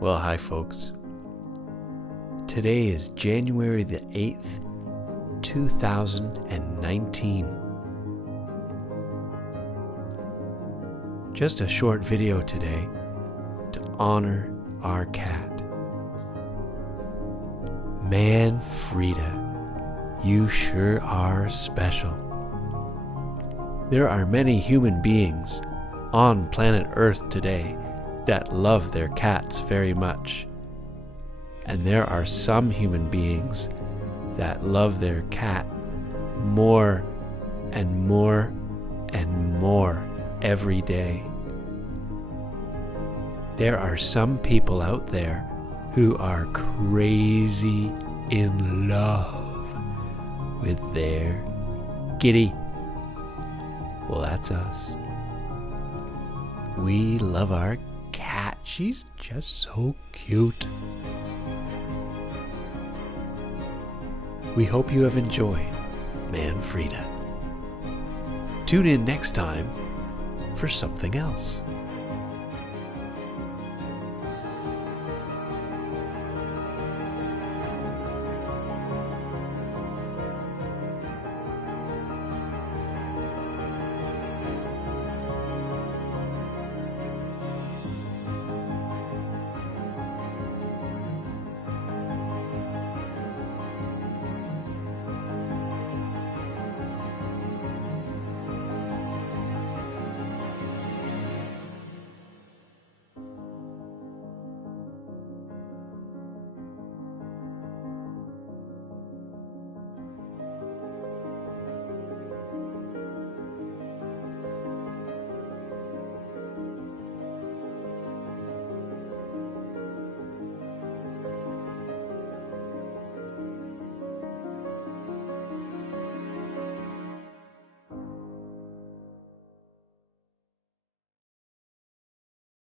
Well, hi folks. Today is January the 8th, 2019. Just a short video today to honor our cat. Manfreedah, you sure are special. There are many human beings on planet Earth today that love their cats very much. And there are some human beings that love their cat more and more and more every day. There are some people out there who are crazy in love with their kitty. Well, that's us. We love our cat. She's just so cute. We hope you have enjoyed Manfreedah. Tune in next time for something else.